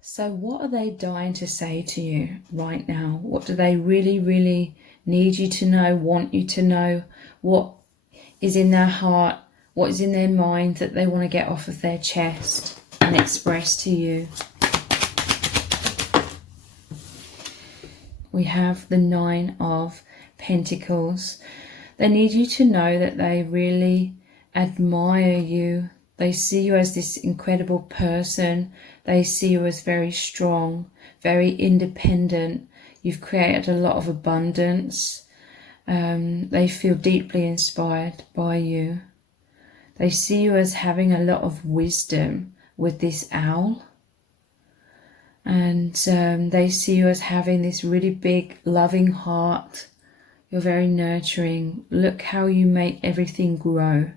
So what are they dying to say to you right now? What do they really, really need you to know, want you to know? What is in their heart? What is in their mind that they want to get off of their chest and express to you? We have the 9 of Pentacles. They need you to know that they really admire you. They see you as this incredible person. They see you as very strong, very independent. You've created a lot of abundance. They feel deeply inspired by you. They see you as having a lot of wisdom with this owl. And they see you as having this really big, loving heart. You're very nurturing. Look how you make everything grow.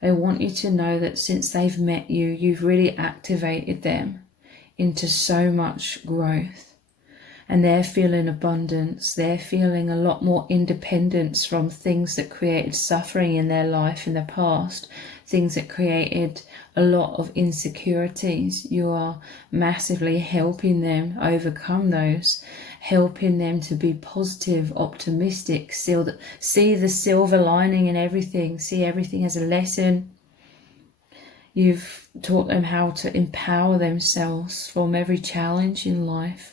They want you to know that since they've met you, you've really activated them into so much growth. And they're feeling abundance. They're feeling a lot more independence from things that created suffering in their life in the past, things that created a lot of insecurities. You are massively helping them overcome those, helping them to be positive, optimistic, see the silver lining in everything, see everything as a lesson. You've taught them how to empower themselves from every challenge in life.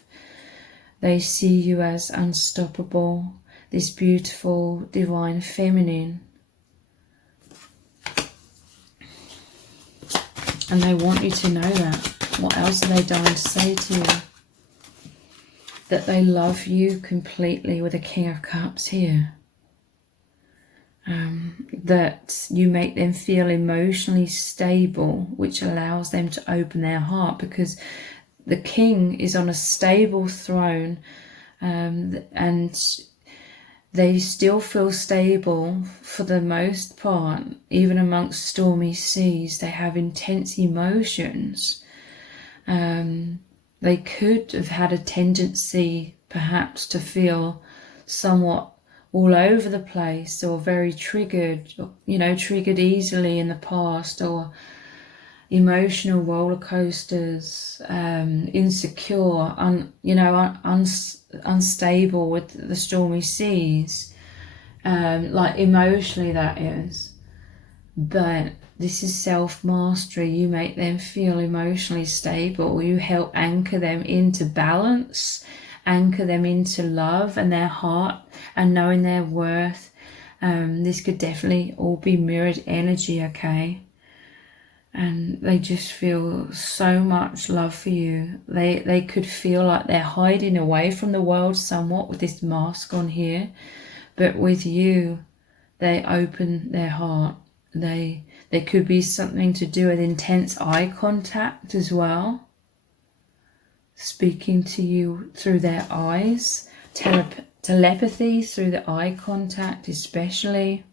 They see you as unstoppable, this beautiful, divine feminine. And they want you to know that. What else are they dying to say to you? That they love you completely with a King of Cups here. That you make them feel emotionally stable, which allows them to open their heart, because the King is on a stable throne, and they still feel stable for the most part, even amongst stormy seas. They have intense emotions. They could have had a tendency perhaps to feel somewhat all over the place, or very triggered, triggered easily in the past, or emotional roller coasters, insecure, unstable with the stormy seas, like emotionally, that is. But this is self-mastery. You make them feel emotionally stable. You help anchor them into balance, anchor them into love and their heart and knowing their worth. This could definitely all be mirrored energy, okay? And they just feel so much love for you. They could feel like they're hiding away from the world somewhat with this mask on here, but with you, they open their heart. They could be something to do with intense eye contact as well, speaking to you through their eyes, telepathy through the eye contact especially.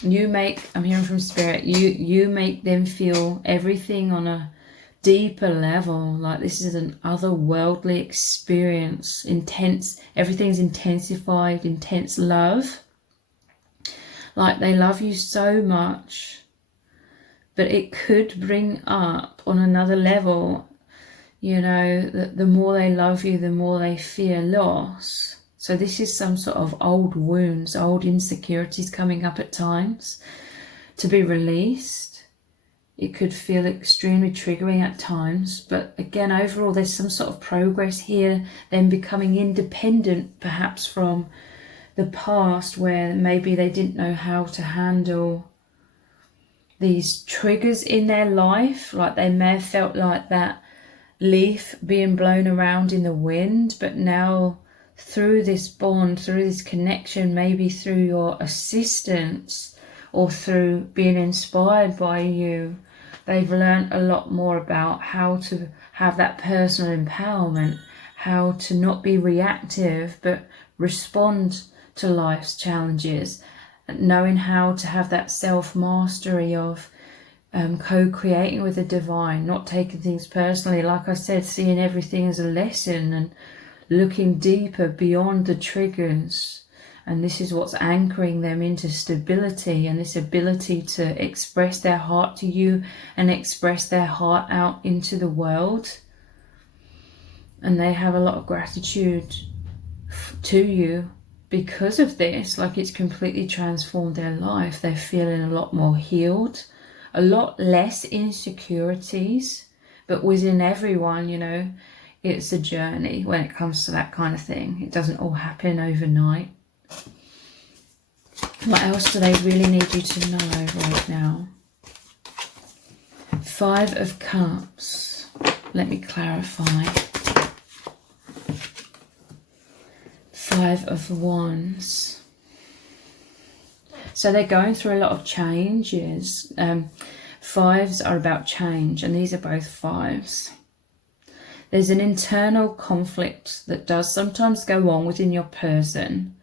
I'm hearing from Spirit, you make them feel everything on a deeper level, like this is an otherworldly experience, intense, everything's intensified, intense love. Like they love you so much, but it could bring up on another level, that the more they love you, the more they fear loss. So this is some sort of old wounds, old insecurities coming up at times to be released. It could feel extremely triggering at times, but again, overall, there's some sort of progress here, them becoming independent perhaps from the past, where maybe they didn't know how to handle these triggers in their life. Like they may have felt like that leaf being blown around in the wind, but now through this bond, through this connection, maybe through your assistance or through being inspired by you, they've learned a lot more about how to have that personal empowerment, how to not be reactive but respond to life's challenges, knowing how to have that self-mastery of co-creating with the divine, not taking things personally, like I said, seeing everything as a lesson and looking deeper beyond the triggers And this is what's anchoring them into stability and this ability to express their heart to you and express their heart out into the world. And they have a lot of gratitude to you because of this. Like, it's completely transformed their life. They're feeling a lot more healed, a lot less insecurities. But within everyone, you know, it's a journey when it comes to that kind of thing. It doesn't all happen overnight. What else do they really need you to know right now? 5 of Cups. Let me clarify. 5 of Wands. So they're going through a lot of changes. 5s are about change, and these are both 5s. There's an internal conflict that does sometimes go on within your person.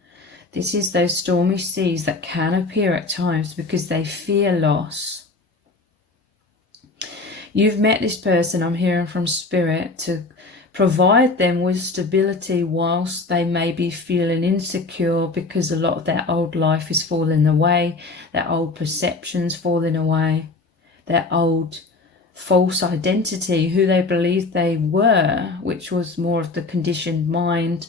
This is those stormy seas that can appear at times because they fear loss. You've met this person, I'm hearing from Spirit, to provide them with stability whilst they may be feeling insecure because a lot of their old life is falling away, their old perceptions falling away, their old false identity, who they believed they were, which was more of the conditioned mind,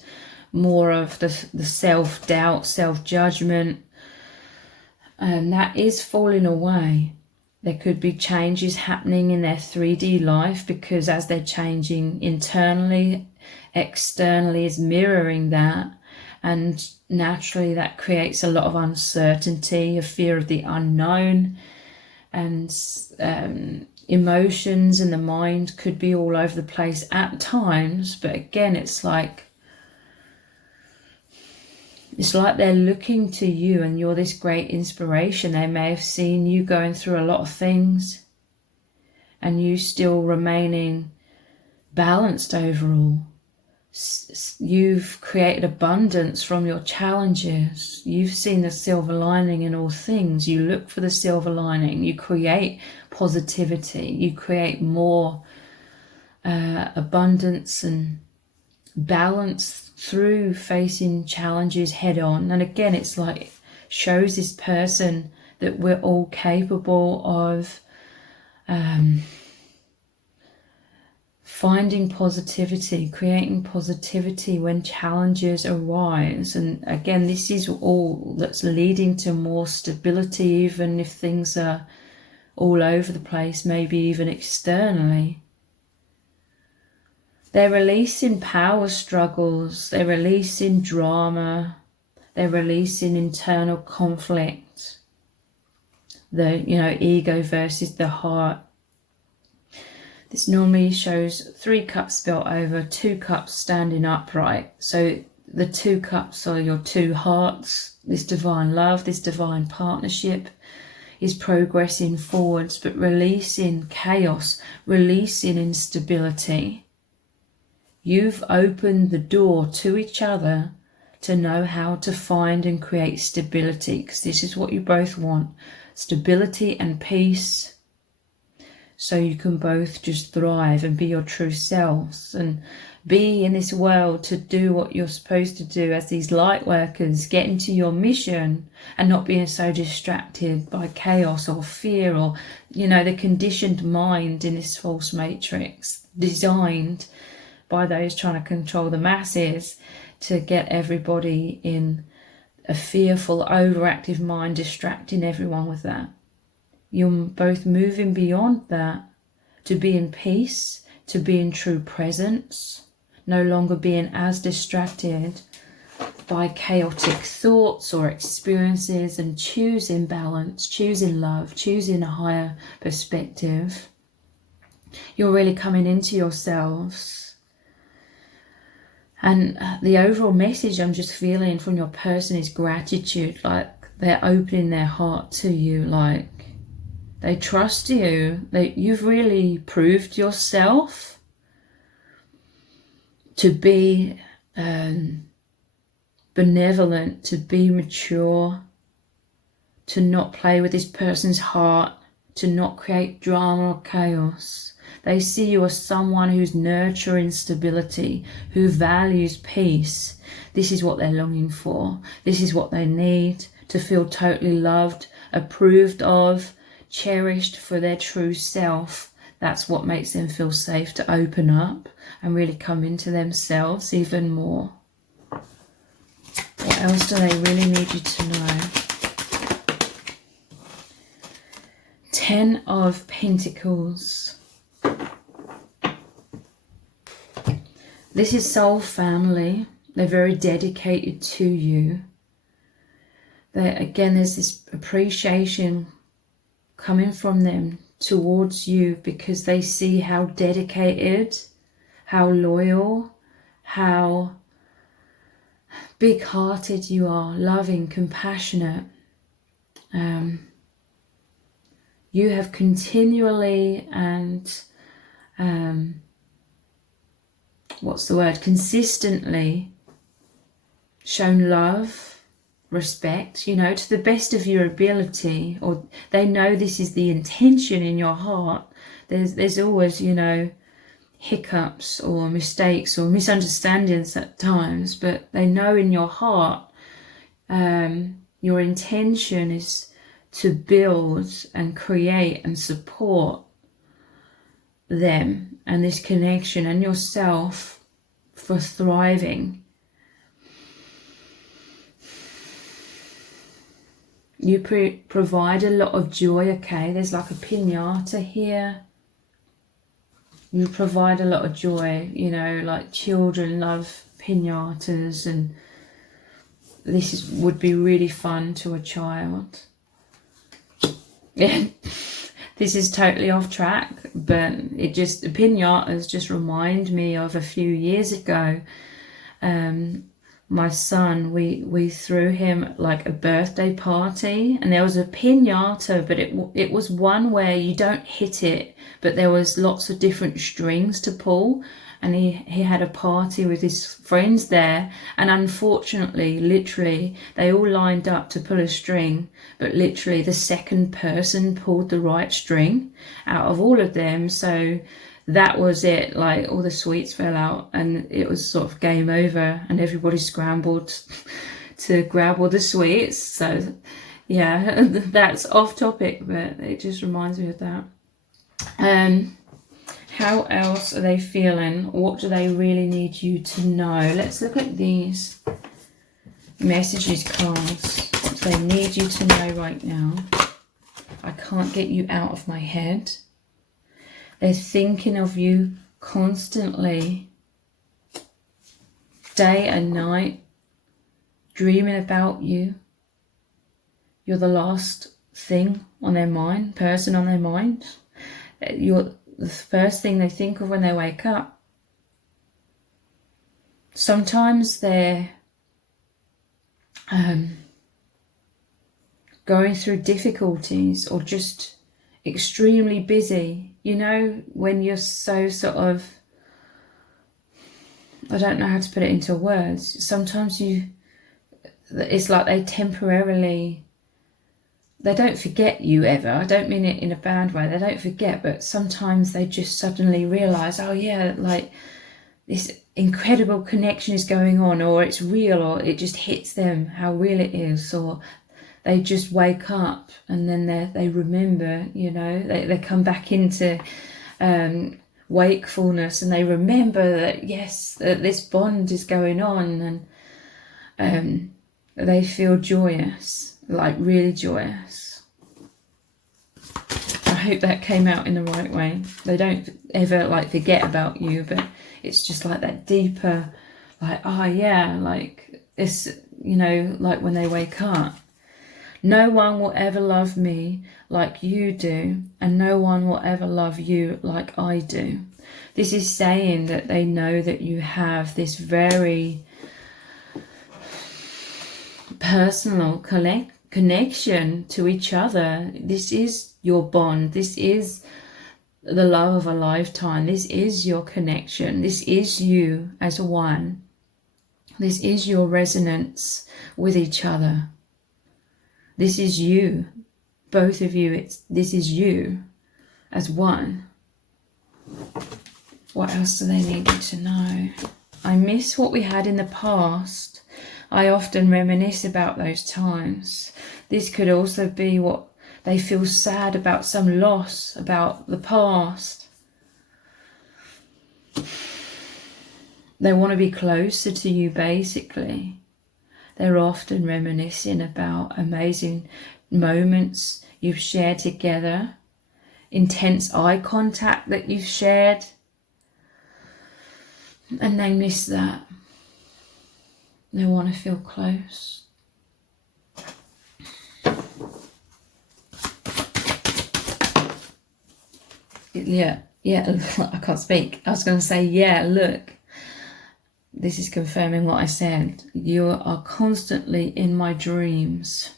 more of the self-doubt, self-judgment, and that is falling away. There could be changes happening in their 3D life because as they're changing internally, externally is mirroring that, and naturally that creates a lot of uncertainty, a fear of the unknown, and emotions and the mind could be all over the place at times. But again, it's like they're looking to you and you're this great inspiration. They may have seen you going through a lot of things and you still remaining balanced overall. You've created abundance from your challenges. You've seen the silver lining in all things. You look for the silver lining. You create positivity. You create more abundance and balance through facing challenges head on. And again, it's like shows this person that we're all capable of finding positivity, creating positivity when challenges arise. And again, this is all that's leading to more stability, even if things are all over the place, maybe even externally. They're releasing power struggles, they're releasing drama, they're releasing internal conflict, the ego versus the heart. This normally shows 3 cups spelt over, 2 cups standing upright. So the 2 cups are your 2 hearts. This divine love, this divine partnership is progressing forwards, but releasing chaos, releasing instability. You've opened the door to each other to know how to find and create stability, because this is what you both want, stability and peace, so you can both just thrive and be your true selves and be in this world to do what you're supposed to do as these light workers, get into your mission and not being so distracted by chaos or fear or, the conditioned mind in this false matrix designed by those trying to control the masses to get everybody in a fearful, overactive mind, distracting everyone with that. You're both moving beyond that to be in peace, to be in true presence, no longer being as distracted by chaotic thoughts or experiences, and choosing balance, choosing love, choosing a higher perspective. You're really coming into yourselves. And the overall message I'm just feeling from your person is gratitude, like they're opening their heart to you, like they trust you. You've really proved yourself to be benevolent, to be mature, to not play with this person's heart, to not create drama or chaos. They see you as someone who's nurturing stability, who values peace. This is what they're longing for. This is what they need, to feel totally loved, approved of, cherished for their true self. That's what makes them feel safe to open up and really come into themselves even more. What else do they really need you to know? 10 of Pentacles. This is soul family. They're very dedicated to you. Again, there's this appreciation coming from them towards you because they see how dedicated, how loyal, how big-hearted you are, loving, compassionate. You have continually and consistently shown love, respect, to the best of your ability, or they know this is the intention in your heart. There's always, hiccups or mistakes or misunderstandings at times, but they know in your heart your intention is to build and create and support them and this connection and yourself for thriving. You provide a lot of joy, okay? There's like a piñata here. You provide a lot of joy, like children love piñatas, and this would be really fun to a child. Yeah, this is totally off track, but piñatas just remind me of a few years ago. My son, we threw him like a birthday party, and there was a piñata, but it was one where you don't hit it, but there was lots of different strings to pull, and he had a party with his friends there, and unfortunately, literally, they all lined up to pull a string, but literally the second person pulled the right string out of all of them, so that was it. Like, all the sweets fell out and it was sort of game over, and everybody scrambled to grab all the sweets. So yeah, that's off topic, but it just reminds me of that. How else are they feeling? What do they really need you to know? Let's look at these messages cards. What do they need you to know right now? I can't get you out of my head. They're thinking of you constantly, day and night, dreaming about you. You're the last thing on their mind, person on their mind. You're the first thing they think of when they wake up. Sometimes they're going through difficulties or just extremely busy. When you're so sort of, I don't know how to put it into words. Sometimes it's like they don't forget you ever. I don't mean it in a bad way. They don't forget, but sometimes they just suddenly realize, oh yeah, like this incredible connection is going on, or it's real, or it just hits them how real it is, or they just wake up and then they remember, they come back into wakefulness, and they remember that, yes, that this bond is going on, and they feel joyous, like really joyous. I hope that came out in the right way. They don't ever like forget about you, but it's just like that deeper, like, oh yeah, like this, like when they wake up. No one will ever love me like you do, and no one will ever love you like I do. This is saying that they know that you have this very personal connection to each other. This is your bond. This is the love of a lifetime. This is your connection. This is you as one. This is your resonance with each other. This is you, both of you. This is you as one. What else do they need you to know? I miss what we had in the past. I often reminisce about those times. This could also be what they feel sad about, some loss about the past. They want to be closer to you, basically. They're often reminiscing about amazing moments you've shared together, intense eye contact that you've shared, and they miss that. They want to feel close. Yeah, I can't speak. I was going to say, yeah, look. This is confirming what I said. You are constantly in my dreams.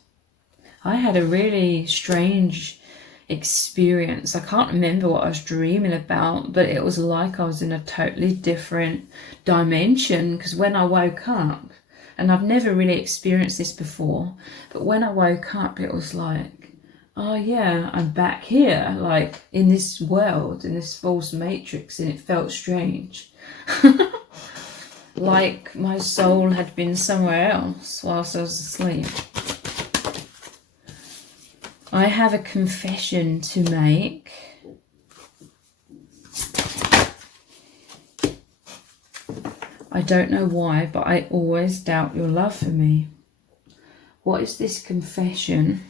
I had a really strange experience. I can't remember what I was dreaming about, but it was like I was in a totally different dimension, because when I woke up, and I've never really experienced this before, but when I woke up, it was like, oh yeah, I'm back here, like in this world, in this false matrix, and it felt strange. Like my soul had been somewhere else whilst I was asleep. I have a confession to make. I don't know why, but I always doubt your love for me. What is this confession?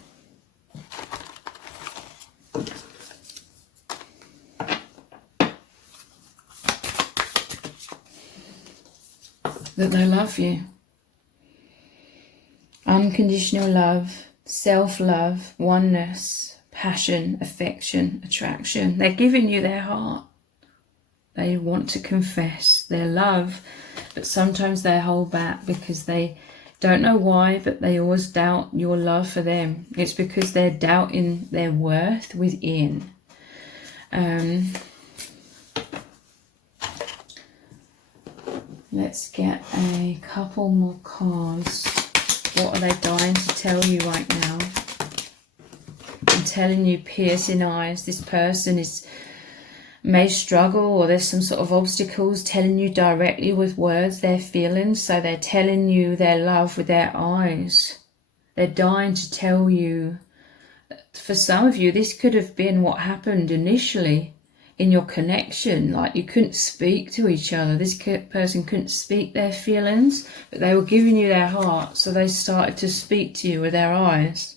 That they love you. Unconditional love, self-love, oneness, passion, affection, attraction. They're giving you their heart. They want to confess their love, but sometimes they hold back because they don't know why, but they always doubt your love for them. It's because they're doubting their worth within. Let's get a couple more cards. What are they dying to tell you right now? I'm telling you, piercing eyes. This person may struggle, or there's some sort of obstacles, telling you directly with words their feelings. So they're telling you their love with their eyes. They're dying to tell you. For some of you, this could have been what happened initially in your connection. Like you couldn't speak to each other. This person couldn't speak their feelings, but they were giving you their heart, so they started to speak to you with their eyes.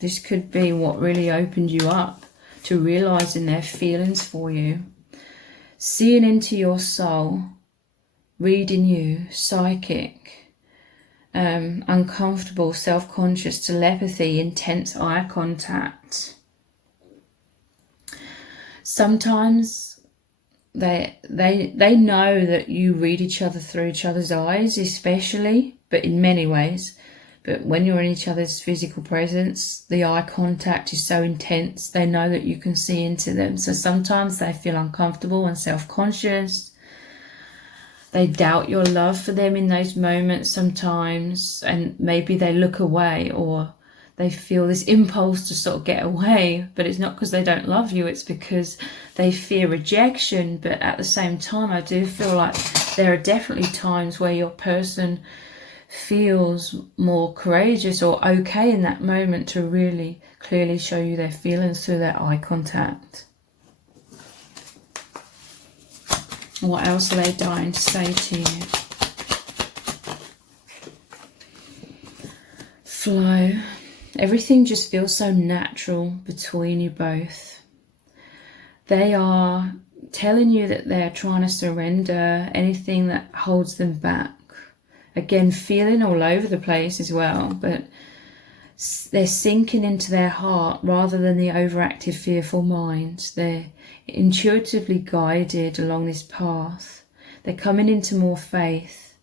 This could be what really opened you up to realizing their feelings for you. Seeing into your soul, reading you, psychic, uncomfortable, self-conscious, telepathy, intense eye contact. Sometimes they know that you read each other through each other's eyes, especially, but in many ways. But when you're in each other's physical presence, the eye contact is so intense, they know that you can see into them. So sometimes they feel uncomfortable and self-conscious. They doubt your love for them in those moments sometimes, and maybe they look away, or they feel this impulse to sort of get away, but it's not because they don't love you, it's because they fear rejection. But at the same time, I do feel like there are definitely times where your person feels more courageous or okay in that moment to really clearly show you their feelings through their eye contact. What else are they dying to say to you? Flow. Everything just feels so natural between you both. They are telling you that they're trying to surrender anything that holds them back. Again, feeling all over the place as well, but they're sinking into their heart rather than the overactive, fearful mind. They're intuitively guided along this path. They're coming into more faith.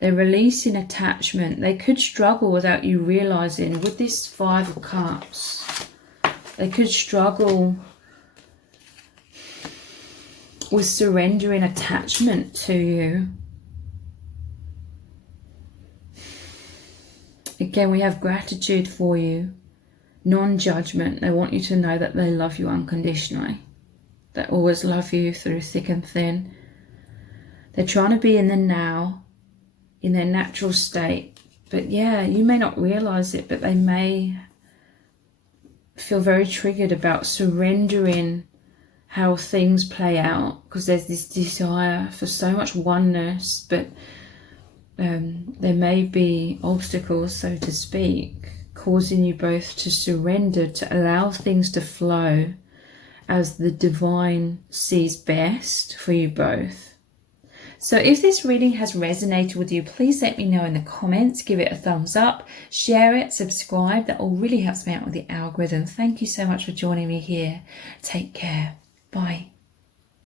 They're releasing attachment. They could struggle without you realizing. With this Five of Cups, they could struggle with surrendering attachment to you. Again, we have gratitude for you, non-judgment. They want you to know that they love you unconditionally. that always love you through thick and thin. They're trying to be in the now, in their natural state. But yeah, you may not realize it, but they may feel very triggered about surrendering how things play out, because there's this desire for so much oneness, but there may be obstacles, so to speak, causing you both to surrender, to allow things to flow as the divine sees best for you both. So if this reading has resonated with you, please let me know in the comments. Give it a thumbs up, share it, subscribe. That all really helps me out with the algorithm. Thank you so much for joining me here. Take care. Bye.